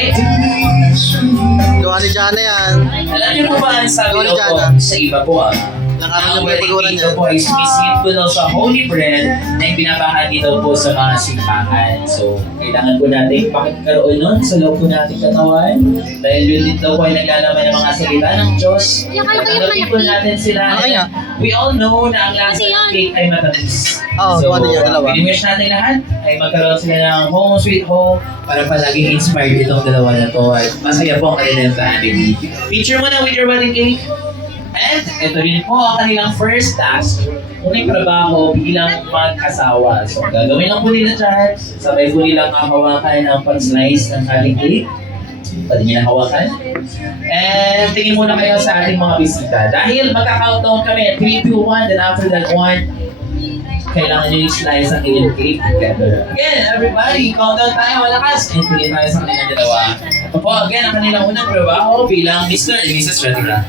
Alright. Gawa ni Jana yan. Alam niyo po ba ang sabi Gawa ni daw po Jana. sa iba po Nakaroon ang yung wedding figuran cake niya. daw po ay sumisigit po daw sa holy bread na ibinabahagi daw po sa mga simbahan. So, kailangan po natin pakikaroon nun sa loob po nating katawan. Dahil yun din daw po ay naglalaman ng mga salita ng Diyos. Tanggapin po natin sila. Kaya. We all know na ang lasa ng cake ay matamis. Oo, So, ano niya, dalawa. wini-wish natin lahat ay magkaroon sila ng home sweet home para palaging inspired itong dalawa na to at masaya po ang kanilang family. Picture mo na with your wedding cake. And ito rin po ang kanilang first task. Unang trabaho bilang mag-asawa. So gagawin lang po nila dyan. Sabay po nilang hawakan ang pag-slice ng ating cake. Pwede nila hawakan. And tingin muna kayo sa ating mga bisita. Dahil magka-countdown kami. 3, 2, 1. Then after that 1, kailangan nyo yung slice ang inyong cake together. Again, everybody, countdown tayo, malakas. And tingin tayo sa kanilang dalawa. Ito po, again, ang kanilang unang trabaho bilang Mr. and Mrs. Veteran.